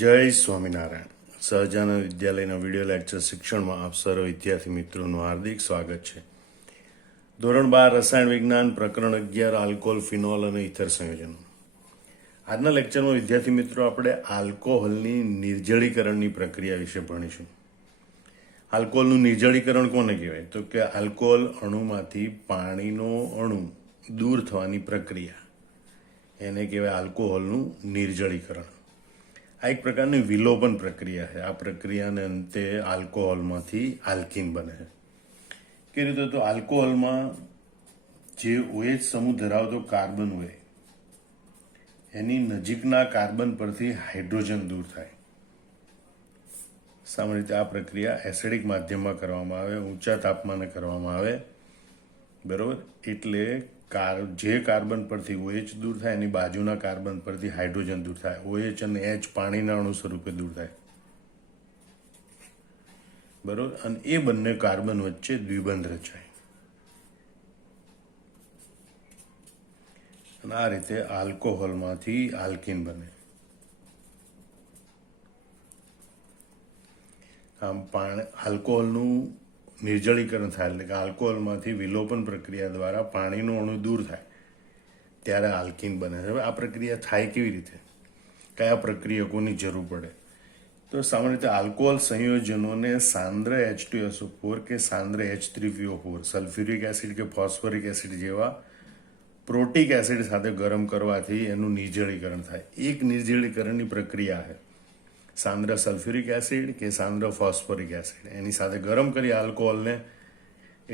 જય સ્વામિનારાયણ. સહજાનંદ વિદ્યાલયના video lecture શિક્ષણમાં આપ સર્વ વિદ્યાર્થી મિત્રોનું હાર્દિક સ્વાગત છે. ધોરણ 12 રસાયણ વિજ્ઞાન પ્રકરણ 11 આલ્કોહોલ, ફિનોલ અને ઇથર સંયોજનો. આજના લેક્ચરમાં વિદ્યાર્થી મિત્રો આપણે આલ્કોહોલની નિર્જળીકરણની પ્રક્રિયા વિશે ભણીશું. આલ્કોહોલનું નિર્જળીકરણ કોને કહેવાય? તો કે આલ્કોહોલ અણુમાંથી પાણીનો અણુ દૂર થવાની પ્રક્રિયા, એને કહેવાય આલ્કોહોલનું નિર્જળીકરણ. આ એક પ્રકારની વિલોપન પ્રક્રિયા છે. આ પ્રક્રિયાને અંતે આલ્કોહોલમાંથી આલ્કીન બને છે. કે રીતે તો આલ્કોહોલમાં જે OH સમૂહ ધરાવતો કાર્બન હોય એની નજીકના કાર્બન પરથી હાઇડ્રોજન દૂર થાય. સામાન્ય રીતે આ પ્રક્રિયા એસિડિક માધ્યમમાં કરવામાં આવે, ઊંચા તાપમાને કરવામાં આવે, બરોબર. એટલે જે કાર્બન પરથી OH દૂર થાય એની બાજુના કાર્બન પરથી હાઇડ્રોજન દૂર થાય. OH અને H પાણીના અણુ સ્વરૂપે દૂર થાય, બરોબર. અને એ બંને કાર્બન વચ્ચે દ્વિબંધ રચાય અને આ રીતે આલ્કોહોલમાંથી આલ્કીન બને. આમ આલ્કોહોલનું નિર્જળીકરણ થાય એટલે કે આલ્કોહોલમાંથી વિલોપન પ્રક્રિયા દ્વારા પાણીનો અણુ દૂર થાય ત્યારે આલ્કીન બને છે. હવે આ પ્રક્રિયા થાય કેવી રીતે? કયા પ્રક્રિયકોની જરૂર પડે? તો સામાન્ય રીતે આલ્કોહોલ સંયોજનોને સાંદ્ર H2SO4 કે સાંદ્ર H3PO4, સલ્ફ્યુરિક એસિડ કે ફોસ્ફોરિક એસિડ જેવા પ્રોટિક એસિડ સાથે ગરમ કરવાથી એનું નિર્જળીકરણ થાય. એક નિર્જળીકરણની પ્રક્રિયા છે. સાંદ્ર સલ્ફ્યુરિક એસિડ કે સાંદ્ર ફોસ્ફોરિક એસિડ એની સાથે ગરમ કરી આલ્કોહોલને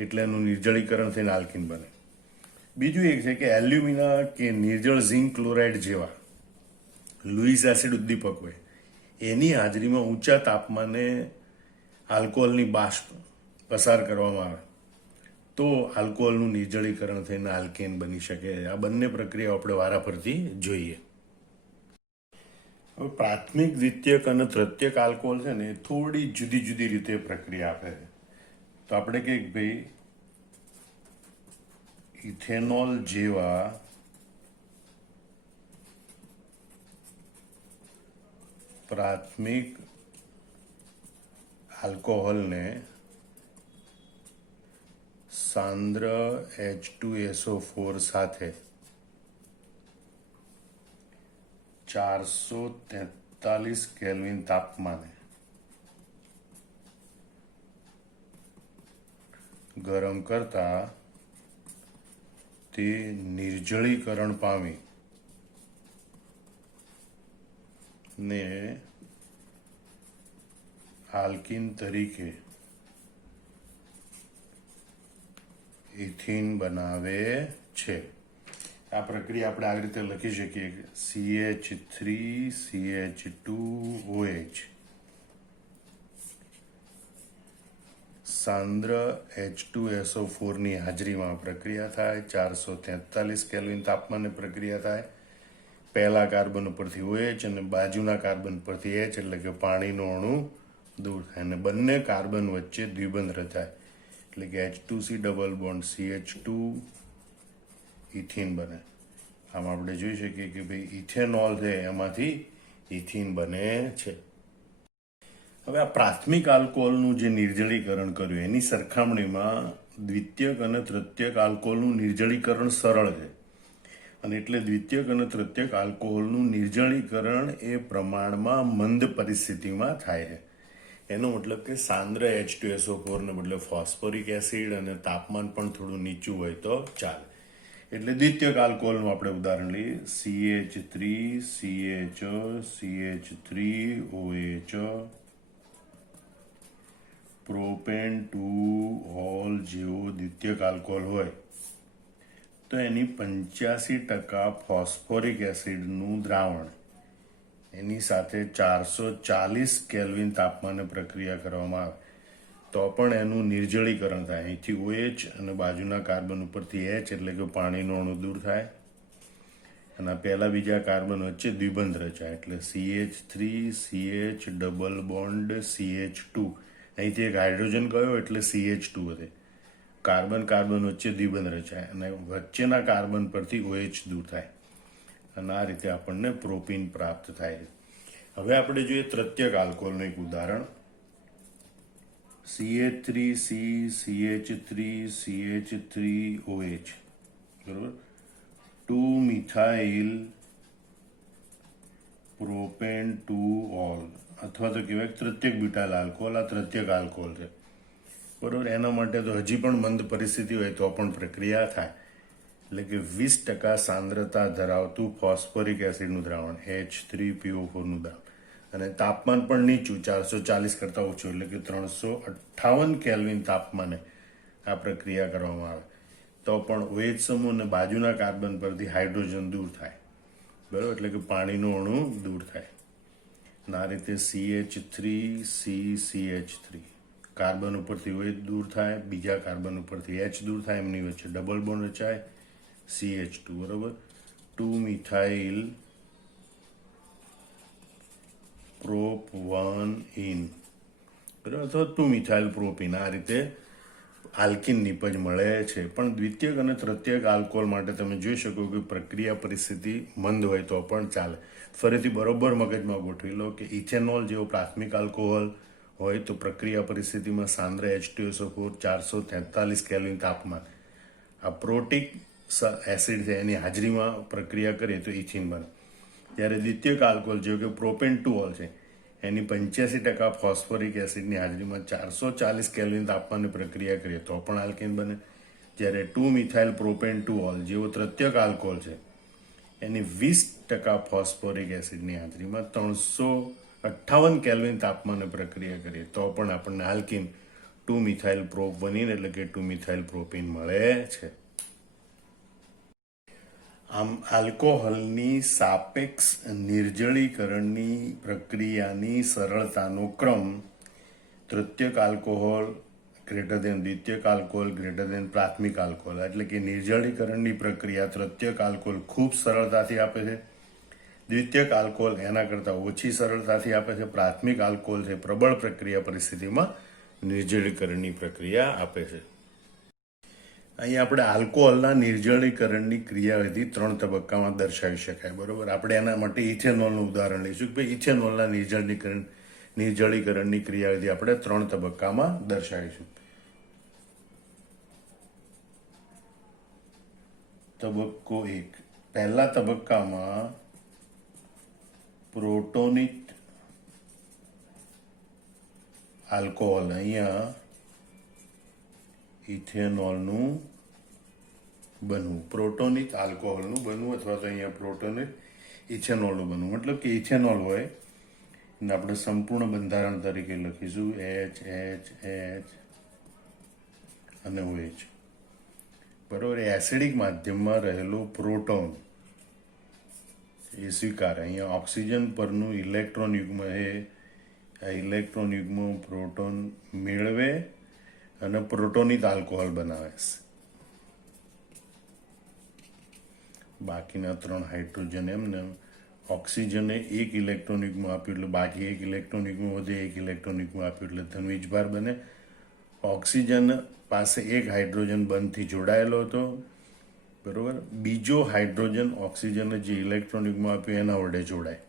એટલે એનું નિર્જળીકરણ થઈને આલ્કીન બને. બીજું એક છે કે એલ્યુમિના કે નિર્જળ ઝિંક ક્લોરાઇડ જેવા લુઈસ એસિડ ઉદ્દીપક હોય એની હાજરીમાં ઊંચા તાપમાને આલ્કોહોલની બાષ્પ પસાર કરવામાં આવે તો આલ્કોહોલનું નિર્જળીકરણ થઈને આલ્કેન બની શકે. આ બંને પ્રક્રિયાઓ આપણે વારાફરતી જોઈએ. હવે પ્રાથમિક, દ્વિતીયક અને તૃતીયક આલ્કોહોલ છે ને એ થોડી જુદી જુદી રીતે પ્રક્રિયા આપે છે. તો આપણે કે ભાઈ ઇથેનોલ જેવા પ્રાથમિક આલ્કોહોલને સાંદ્ર H2SO4 સાથે 443 કેલ્વિન તાપમાને ગરમ કરતા તે નિર્જળીકરણ પામી ને આલ્કીન તરીકે ઇથીન બનાવે છે. આ પ્રક્રિયા આપણે આવી રીતે લખી શકીએ કે CH3CH2OH સાંદ્ર H2SO4 ની હાજરીમાં પ્રક્રિયા થાય. 443 કેલ્વિન તાપમાને પ્રક્રિયા થાય. પહેલા કાર્બન ઉપરથી OH અને બાજુના કાર્બન પરથી H એટલે કે પાણીનો અણુ દૂર થાય અને બંને કાર્બન વચ્ચે દ્વિબંધ રચાય એટલે કે H2C double bond CH2 ethene બને. આમ આપણે જોઈ શકીએ કે ભાઈ ઇથેનોલ છે એમાંથી ઇથીન બને છે. હવે આ પ્રાથમિક આલ્કોહોલનું જે નિર્જળીકરણ કર્યું એની સરખામણીમાં દ્વિતીયક અને તૃતીયક આલ્કોહોલનું નિર્જળીકરણ સરળ છે. અને એટલે દ્વિતીયક અને તૃતીયક આલ્કોહોલનું નિર્જળીકરણ એ પ્રમાણમાં મંદ પરિસ્થિતિમાં થાય છે. એનો મતલબ કે સાંદ્ર H2SO4 ને બદલે ફોસ્ફોરિક એસિડ અને તાપમાન પણ થોડું નીચું હોય તો ચાલે. એટલે દ્વિતીયક આલ્કોહોલનું આપણે ઉદાહરણ લઈએ. CH3CH3OH પ્રોપેન 2 જેવો દ્વિતીયક આલ્કોહોલ હોય તો એની 85% ફોસ્ફોરિક એસિડનું દ્રાવણ એની સાથે 440 કેલ્વિન તાપમાને પ્રક્રિયા કરવામાં આવે તો પણ એનું નિર્જળીકરણ થાય. અહીંથી OH અને બાજુના કાર્બન ઉપરથી H એટલે કે પાણીનો અણુ દૂર થાય અને પહેલા બીજા કાર્બન વચ્ચે દ્વિબંધ રચાય એટલે CH3CH ડબલ બોન્ડ CH2. અહીંથી એક હાઇડ્રોજન ગયો એટલે CH2 વધે. કાર્બન વચ્ચે દ્વિબંધ રચાય અને વચ્ચેના કાર્બન પરથી OH દૂર થાય અને આ રીતે આપણને પ્રોપીન પ્રાપ્ત થાય. હવે આપણે જોઈએ તૃતીયક આલ્કોહોલનું એક ઉદાહરણ, CH3C CH3CH3OH, બરોબર, 2 મિથાઇલ પ્રોપેન 2 ઓલ, અથવા તો કહેવાય તૃતીયક બ્યુટાઇલ આલ્કોહોલ. આ તૃતીયક આલ્કોહોલ છે, બરોબર. એના માટે તો હજી પણ મંદ પરિસ્થિતિ હોય તો પણ પ્રક્રિયા થાય, એટલે કે 20% સાંદ્રતા ધરાવતું ફોસ્ફોરિક એસિડનું દ્રાવણ H3PO4નું દ્રાવણ, અને તાપમાન પણ નીચું 440 કરતાં ઓછું, એટલે કે 358 કેલ્વિન તાપમાને આ પ્રક્રિયા કરવામાં આવે તો પણ OH સમૂહ અને બાજુના કાર્બન પરથી હાઇડ્રોજન દૂર થાય, બરાબર, એટલે કે પાણીનું અણુ દૂર થાય. અને આ રીતે CH3CCH3 કાર્બન ઉપરથી OH દૂર થાય, બીજા કાર્બન ઉપરથી H દૂર થાય, એમની વચ્ચે ડબલ બોન્ડ રચાય, CH2, બરોબર, 2 મિથાઇલ પ્રોપ 1 ઇન, બરાબર, અથવા 2 મિથાઇલ પ્રોપીન. આ રીતે આલ્કીન નિપજ મળે છે. પણ દ્વિતીયક અને તૃતીયક આલ્કોહોલ માટે તમે જોઈ શકો કે પ્રક્રિયા પરિસ્થિતિ મંદ હોય તો પણ ચાલે. ફરીથી બરોબર મગજમાં ગોઠવી લો કે ઇથેનોલ જેવો પ્રાથમિક આલ્કોહોલ હોય તો પ્રક્રિયા પરિસ્થિતિમાં સાંદ્ર H2SO4 443 કેલ્વિન તાપમાન આ પ્રોટિક એસિડ છે એની હાજરીમાં પ્રક્રિયા કરીએ તો ઇથિન બને. જ્યારે દ્વિતીયક આલ્કોહોલ જેવું કે પ્રોપેન 2 ઓલ છે એની 85% ફોસ્ફોરિક એસિડની હાજરીમાં 440 કેલ્વિન તાપમાનની પ્રક્રિયા કરીએ તો પણ આલ્કીન બને. જ્યારે 2 મિથાઇલ પ્રોપેન 2 ઓલ જેવો તૃતીયક આલ્કોહોલ છે એની 20% ફોસ્ફોરિક એસિડની હાજરીમાં 358 કેલ્વિન તાપમાને પ્રક્રિયા કરીએ તો પણ આપણને આલ્કીન 2 મિથાઇલ પ્રોપ બનીને, એટલે કે 2 મિથાઇલ પ્રોપીન મળે છે. આમ આલ્કોહોલની સાપેક્ષ નિર્જળીકરણની પ્રક્રિયાની સરળતાનો ક્રમ તૃતીયક આલ્કોહોલ ગ્રેટર દેન દ્વિતીયક આલ્કોહોલ ગ્રેટર દેન પ્રાથમિક આલ્કોહોલ, એટલે કે નિર્જળીકરણની પ્રક્રિયા તૃતીયક આલ્કોહોલ ખૂબ સરળતાથી આપે છે, દ્વિતીયક આલ્કોહોલ એના કરતાં ઓછી સરળતાથી આપે છે, પ્રાથમિક આલ્કોહોલ છે પ્રબળ પ્રક્રિયા પરિસ્થિતિમાં નિર્જળીકરણની પ્રક્રિયા આપે છે. અહીં આપણે આલ્કોહોલના નિર્જળીકરણની ક્રિયાવિધિ 3 તબક્કામાં દર્શાવી શકાય, બરોબર. આપણે એના માટે ઇથેનોલનું ઉદાહરણ લઈશું કે ભાઈ ઇથેનોલના નિર્જળીકરણની ક્રિયાવિધિ આપણે 3 તબક્કામાં દર્શાવીશું. તબક્કો 1, પહેલા તબક્કામાં પ્રોટોનિક આલ્કોહોલ, અહીંયા ઇથેનોલનું બનવું, પ્રોટોનિક આલ્કોહોલનું બનવું, અથવા તો અહીંયા પ્રોટોનિક ઇથેનોલનું બનવું. મતલબ કે ઇથેનોલ હોય ને આપણે સંપૂર્ણ બંધારણ તરીકે લખીશું H અને OH, બરોબર. એસિડિક માધ્યમમાં રહેલો પ્રોટોન એ સ્વીકારે. અહીંયા ઓક્સિજન પરનું ઇલેક્ટ્રોન યુગ્મ એ આ ઇલેક્ટ્રોન યુગ્મ પ્રોટોન મેળવે અને પ્રોટોનિક આલ્કોહોલ બનાવે છે. બાકીના 3 હાઇડ્રોજન એમને ઓક્સિજને 1 ઇલેક્ટ્રોન યુગ્મ આપ્યું એટલે બાકી 1 ઇલેક્ટ્રોન યુગ્મ વધે, 1 ઇલેક્ટ્રોન યુગ્મ આપ્યું એટલે ધન વીજભાર બને. ઓક્સિજન પાસે 1 હાઇડ્રોજન બંધથી જોડાયેલો હતો, બરોબર. બીજો હાઇડ્રોજન ઓક્સિજને જે ઇલેક્ટ્રોન યુગ્મ આપ્યું એના વડે જોડાય,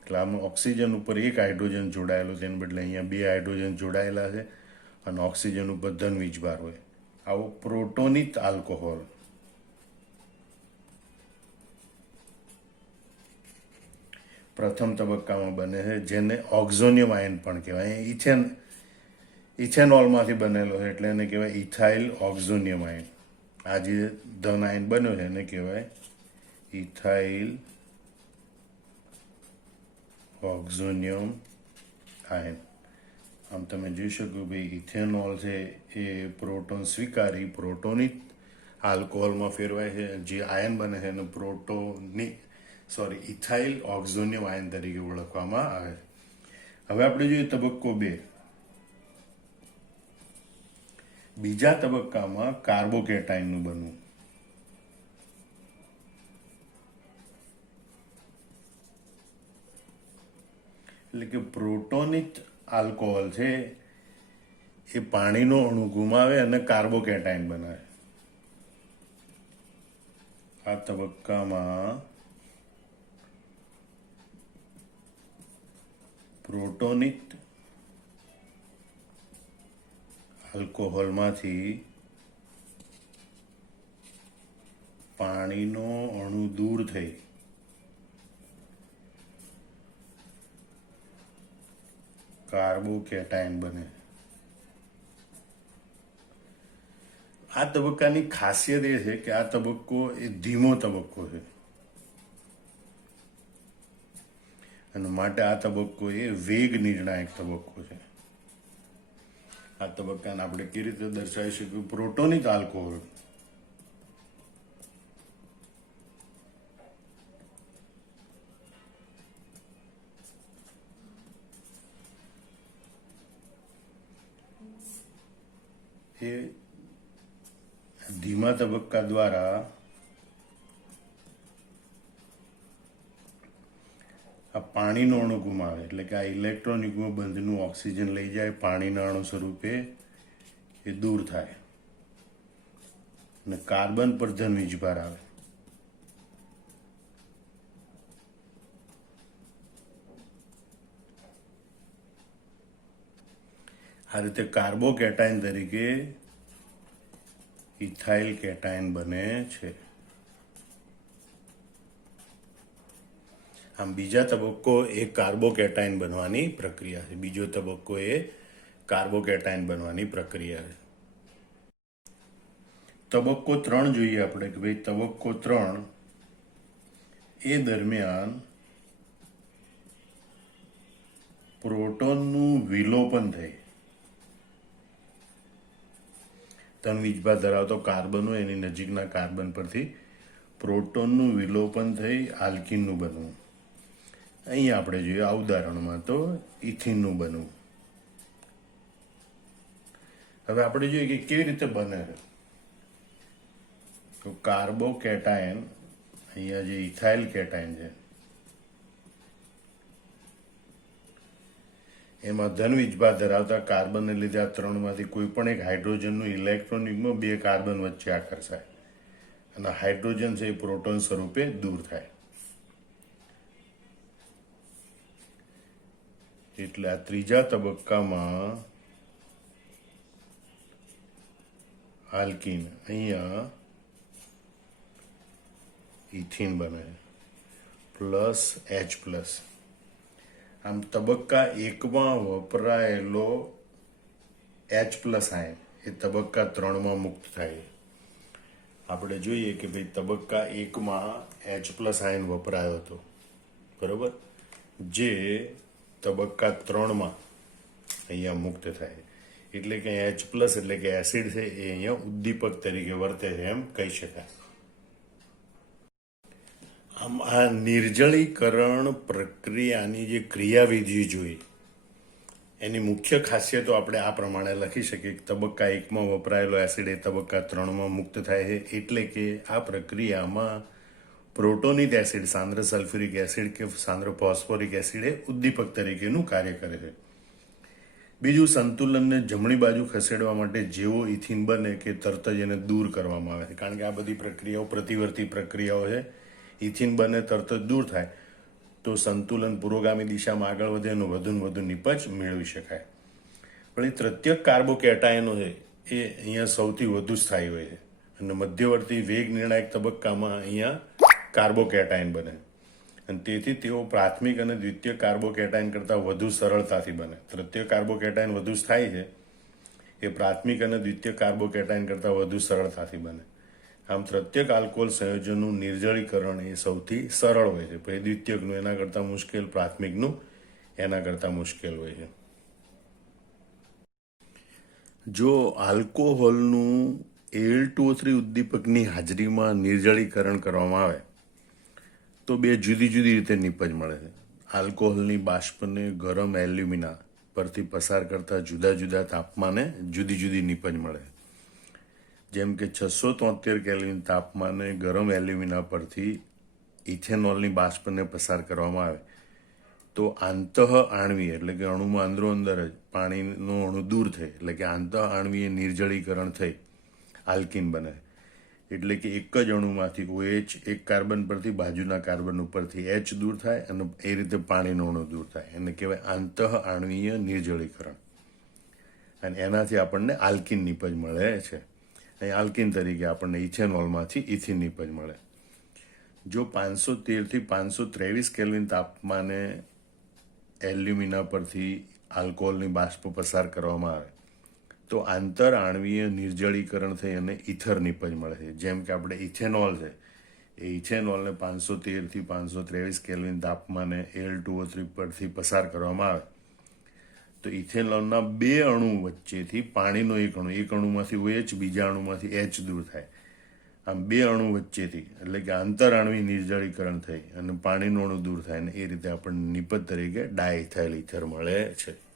એટલે આમાં ઓક્સિજન ઉપર 1 હાઇડ્રોજન જોડાયેલો છે, એને બદલે અહીંયા 2 હાઇડ્રોજન જોડાયેલા છે અને ઓક્સિજન ઉપર ધન વીજભાર હોય. આવો પ્રોટોનિક આલ્કોહોલ પ્રથમ તબક્કામાં બને છે, જેને ઓક્ઝોનિયમ આયન પણ કહેવાય. ઇથેનોલમાંથી બનેલો છે એટલે એને કહેવાય ઇથાઇલ ઓક્ઝોનિયમ આયન. આ જે ધન આયન બન્યો છે એને કહેવાય ઇથાઇલ ઓક્ઝોનિયમ આયન. આમ તમે જોઈ શકો ભાઈ ઇથેનોલ છે એ પ્રોટોન સ્વીકારી પ્રોટોનિક આલ્કોહોલમાં ફેરવાય છે, જે આયન બને છે એને ઇથાઇલ ઓક્ઝોનિયમ આયન તરીકે ઓળખવામાં આવે છે. હવે આપણે જોઈએ તબક્કો 2. બીજા તબક્કામાં કાર્બોકેટાઇનનું બનવું. એટલે કે પ્રોટોનિક આલ્કોહોલ છે એ પાણીનો અણુ ગુમાવે અને કાર્બોકેટાઇન બનાવે. આ તબક્કામાં પ્રોટોનિક આલ્કોહોલમાંથી પાણીનો અણુ દૂર થઈ કાર્બોકેટાયન બને. આ તબક્કાની ખાસિયત એ છે કે આ તબક્કો એ ધીમો તબક્કો છે અને માટે આ તબક્કો એ વેગ નિર્ણાયક તબક્કો છે. આ તબક્કાને આપણે કેવી રીતે દર્શાવી શકીએ? પ્રોટોનિક આલ્કોહોલ એ ધીમા તબક્કા દ્વારા આ પાણીનો અણુ ગુમાવે, એટલે કે આ ઇલેક્ટ્રોન યુગ્મ બંધનું ઓક્સિજન લઈ જાય પાણીના અણુ સ્વરૂપે એ દૂર થાય અને કાર્બન પર ધન વીજભાર આવે. આ રીતે કાર્બોકેટાયન તરીકે ઇથાઇલ કેટાયન બને છે. આમ બીજા તબક્કો એ કાર્બોકેટાયન બનવાની પ્રક્રિયા છે. બીજો તબક્કો એ કાર્બોકેટાયન બનવાની પ્રક્રિયા છે. તબક્કો 3 જોઈએ આપણે કે ભાઈ તબક્કો 3 એ દરમિયાન પ્રોટોનનું વિલોપન થઈ ધન વીજભાર ધરાવતો કાર્બન હોય એની નજીકના કાર્બન પરથી પ્રોટોનનું વિલોપન થઈ આલ્કીનનું બનવું. અહીં આપણે જોઈએ આ ઉદાહરણમાં તો ઇથિનનું બનવું. હવે આપણે જોઈએ કે કેવી રીતે બને છે. તો કાર્બોકેટાયન અહીંયા જે ઇથાઇલ કેટાયન છે એમાં ધન વીજભાર ધરાવતા કાર્બનને લીધે આ ત્રણમાંથી કોઈ પણ એક હાઇડ્રોજનનું ઇલેક્ટ્રોન યુગ્મ બે કાર્બન વચ્ચે આકર્ષાય અને હાઇડ્રોજન છે એ પ્રોટોન સ્વરૂપે દૂર થાય. એટલે આ ત્રીજા તબક્કામાં આલ્કીન અહીંયા ઇથિન બને પ્લસ H+. આમ તબક્કા 1માં વપરાયેલો H+ આયન એ તબક્કા 3માં મુક્ત થાય. આપણે જોઈએ કે ભાઈ તબક્કા 1માં H+ આયન વપરાયો હતો, બરોબર, જે તબક્કા 3માં અહીંયા મુક્ત થાય. એટલે કે H+ એટલે કે એસિડ છે એ અહીંયા ઉદ્દીપક તરીકે વર્તે છે એમ કહી શકાય. આમ આ નિર્જળીકરણ પ્રક્રિયાની જે ક્રિયાવિધિ જોઈ એની મુખ્ય ખાસિયતો આપણે આ પ્રમાણે લખી શકીએ કે તબક્કા 1માં વપરાયેલો એસિડ એ તબક્કા 3માં મુક્ત થાય છે. એટલે કે આ પ્રક્રિયામાં પ્રોટોનિક એસિડ, સાંદ્ર સલ્ફ્યુરિક એસિડ કે સાંદ્ર ફોસ્ફોરિક એસિડ એ ઉદ્દીપક તરીકેનું કાર્ય કરે છે. બીજું, સંતુલનને જમણી બાજુ ખસેડવા માટે જેવો ઇથિન બને કે તરત જ એને દૂર કરવામાં આવે છે, કારણ કે આ બધી પ્રક્રિયાઓ પ્રતિવર્તી પ્રક્રિયાઓ છે. ઇથિન બને તરત જ દૂર થાય તો સંતુલન પુરોગામી દિશામાં આગળ વધે એનું વધુ ને વધુ નિપજ મેળવી શકાય. પણ એ તૃતીયક કાર્બોકેટાયનો છે એ અહીંયા સૌથી વધુ સ્થાયી હોય છે અને મધ્યવર્તી વેગ નિર્ણાયક તબક્કામાં અહીંયા કાર્બોકેટાયન બને અને તેથી તેઓ પ્રાથમિક અને દ્વિતીય કાર્બોકેટાયન કરતાં વધુ સરળતાથી બને. તૃતીય કાર્બોકેટાયન વધુ સ્થાયી છે, એ પ્રાથમિક અને દ્વિતીય કાર્બોકેટાયન કરતાં વધુ સરળતાથી બને. આમ તૃતીયક આલ્કોહોલ સંયોજનનું નિર્જળીકરણ એ સૌથી સરળ હોય છે, પછી દ્વિતીયકનું એના કરતાં મુશ્કેલ, પ્રાથમિકનું એના કરતાં મુશ્કેલ હોય છે. જો આલ્કોહોલનું Al2O3 ઉદ્દીપકની હાજરીમાં નિર્જળીકરણ કરવામાં આવે તો બે જુદી જુદી રીતે નિપજ મળે છે. આલ્કોહોલની બાષ્પને ગરમ એલ્યુમિના પરથી પસાર કરતા જુદા જુદા તાપમાને જુદી જુદી નિપજ મળે છે. જેમ કે 673 કેલ્વિન તાપમાને ગરમ એલ્યુમિના પરથી ઇથેનોલની બાષ્પને પસાર કરવામાં આવે તો આંતઃ આણવીય એટલે કે અણુમાં અંદરો અંદર જ પાણીનો અણુ દૂર થઈ એટલે કે આંતઃ આણવીય નિર્જળીકરણ થઈ આલ્કીન બને. એટલે કે એક જ અણુમાંથી OH એક કાર્બન પરથી બાજુના કાર્બન ઉપરથી H દૂર થાય અને એ રીતે પાણીનો અણુ દૂર થાય. એને કહેવાય આંતઃ આણ્વીય નિર્જળીકરણ. અને એનાથી આપણને આલ્કિન નિપજ મળે છે. અહીં આલ્કિન તરીકે આપણને ઇથેનોલમાંથી ઇથિન નિપજ મળે. જો 513 થી 523 કેલ્વિન તાપમાને એલ્યુમિના પરથી આલ્કોહોલની બાષ્પ પસાર કરવામાં આવે તો આંતર આણ્વીય નિર્જળીકરણ થઈ અને ઇથર નિપજ મળે છે. જેમ કે આપણે ઇથેનોલ છે, એ ઇથેનોલને 513 થી 523 કેલ્વિન તાપમાને Al2O3 પરથી પસાર કરવામાં આવે તો ઇથેનોલના બે અણુ વચ્ચેથી પાણીનો એક અણુમાંથી OH, બીજા અણુમાંથી H દૂર થાય. આમ બે અણુ વચ્ચેથી એટલે કે આંતરઆણ્વીય નિર્જળીકરણ થઈ અને પાણીનો અણુ દૂર થાય, અને એ રીતે આપણને નિપજ તરીકે ડાયઇથાઇલ ઇથર મળે છે.